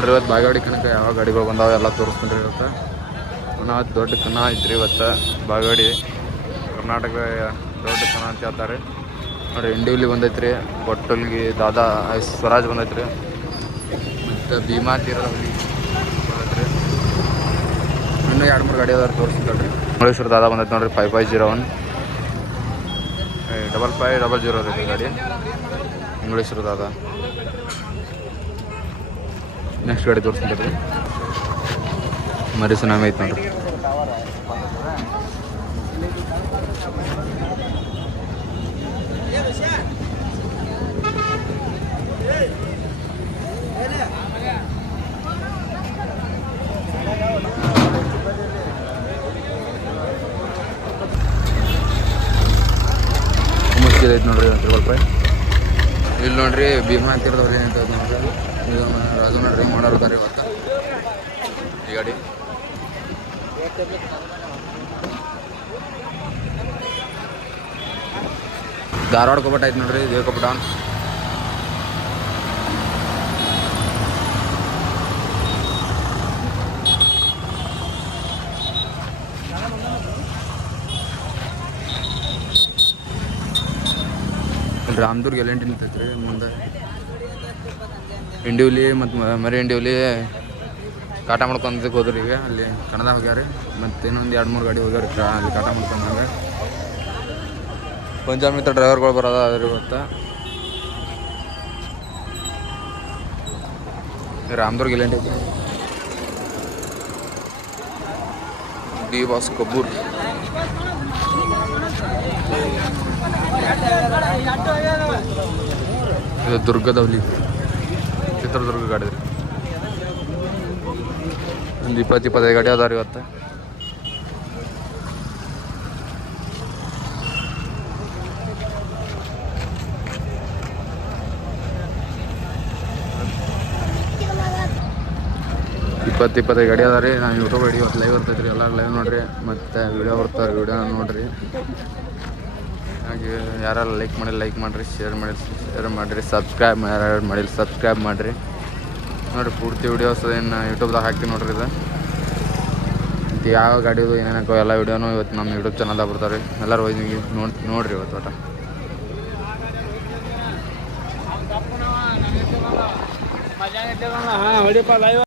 ನೋಡ್ರಿ ಇವತ್ತು ಬಾಗೇವಾಡಿ ಕನಕ ಯಾವ ಗಾಡಿಗಳು ಬಂದಾವೆ ಎಲ್ಲ ತೋರಿಸ್ಕೊಂಡ್ರಿ ಇವತ್ತು. ನಾವು ದೊಡ್ಡ ಕನ ಐತ್ರಿ ಇವತ್ತು ಬಾಗೇವಾಡಿ. ಕರ್ನಾಟಕ ದೊಡ್ಡ ಕನ ಅಂತ ಹೇಳ್ತಾರೆ. ನೋಡ್ರಿ ಇಂಡಿವಿಲಿ ಬಂದೈತ್ರಿ ಬೊಟ್ಟಲ್ಗಿ ದಾದಾ ಸ್ವರಾಜ್ ಬಂದೈತ್ರಿ. ಮತ್ತು ಭೀಮಾ ತೀರದಲ್ಲಿ ಬಂದೈತ್ರಿ. ಇನ್ನೂ ಎರಡು ಮೂರು ಗಾಡಿ ಅದಾರು ತೋರಿಸ್ಕೊಳ್ರಿ ಮುಳೇಶ್ವರ ದಾದಾ ಬಂದೈತೆ ನೋಡ್ರಿ five five zero one double five double zero ರೀ ಗಾಡಿ. ಇಂಗ್ಲೀಷ್ರು ದಾದಾ. ನೆಕ್ಸ್ಟ್ ಗಾಡಿ ತೋರಿಸ್ಕೊಂಡ್ರಿ ಮರಿ ಸುನಾಮಿ ಐತೆ ನೋಡ್ರಿ. ಮುಚ್ಚಿದ ಐತೆ ನೋಡ್ರಿ ಇಲ್ಲಿ ನೋಡ್ರಿ ಭೀಮಾ ಅಂತಿರೋದು ಏನಂತ ನೋಡ್ರಿ. ಇದು ಡ್ರೈವ್ ನೋಡ್ರಿ ಮಾಡೋರು ಇದಾರೆ ಇವತ್ತು ಈ ಗಾಡಿ ಧಾರವಾಡ ಕೊಬ್ಬಟ್ಟು ಐತೆ ನೋಡ್ರಿ ದೇವ ಕೊಬ್ಬಟ ರಾಮದುರ್ಗ ಎಲೆಂಟಿ ನಿಂತೈತ್ರಿ ಮುಂದೆ? ಇಂಡಿವ್ಲಿ ಮತ್ತು ಮರಿ ಇಂಡಿವ್ಲಿ ಕಾಟ ಮಾಡ್ಕೊಂಡಕ್ಕೆ ಹೋದ್ರಿ ಈಗ. ಅಲ್ಲಿ ಕನ್ನಡ ಹೋಗ್ಯಾರಿ. ಮತ್ತು ಇನ್ನೊಂದು ಎರಡು ಮೂರು ಗಾಡಿ ಹೋಗ್ಯಾರ ಅಲ್ಲಿ ಕಾಟ ಮಾಡ್ಕೊಂಡಂಗೆ. ಪಂಜಾಬ್ ಮಿತ್ರ ಡ್ರೈವರ್ಗಳು ಬರೋದ ಅದ್ರಿ ಇವತ್ತು ರಾಮದುರ್ಗ ಐತಿ ಡಿ ಬಾಸ್ ಕಬ್ಬೂರ್. ಇದು ದುರ್ಗದವಲಿ ಚಿತ್ರದುರ್ಗ ಗಾಡಿ ರೀ. ಒಂದು ಇಪ್ಪತ್ತು, ಇಪ್ಪತ್ತೈದು ಗಾಡಿ ಅದಾವ ರೀ ಇವತ್ತು. ಇಪ್ಪತ್ತು, ಇಪ್ಪತ್ತೈದು ಗಾಡಿ ಅದ ರೀ. ನಾನು ಯೂಟ್ಯೂಬ್ ಐಡಿ ಇವತ್ತು ಲೈವ್ ಇರ್ತೈತೆ ರೀ. ಎಲ್ಲರೂ ಲೈವ್ ನೋಡ್ರಿ. ಮತ್ತು ವಿಡಿಯೋ ಬರ್ತಾರೆ ವಿಡಿಯೋ ನೋಡ್ರಿ. ಹಾಗೆ ಯಾರು ಲೈಕ್ ಮಾಡಿ ಲೈಕ್ ಮಾಡಿರಿ ಶೇರ್ ಮಾಡಿ ಶೇರ್ ಮಾಡಿರಿ ಸಬ್ಸ್ಕ್ರೈಬ್ ಯಾರು ಮಾಡಿಲ್ಲ ಸಬ್ಸ್ಕ್ರೈಬ್ ಮಾಡಿರಿ. ನೋಡಿರಿ ಪೂರ್ತಿ ವಿಡಿಯೋಸ್ ಏನು ಯೂಟ್ಯೂಬ್ದಾಗ ಹಾಕ್ತೀನಿ ನೋಡ್ರಿ ಇದು. ಮತ್ತು ಯಾವ ಗಾಡಿದು ಏನೇನಕ್ಕೋ ಎಲ್ಲ ವೀಡಿಯೋನು ಇವತ್ತು ನಮ್ಮ ಯೂಟ್ಯೂಬ್ ಚಾನಲ್ದಾಗ ಬರ್ತಾರೆ ಎಲ್ಲರೂ ಹೋಗಿ ನೋಡಿ ನೋಡಿರಿ ಇವತ್ತು ಒಟ್ಟು. ಹಾಂ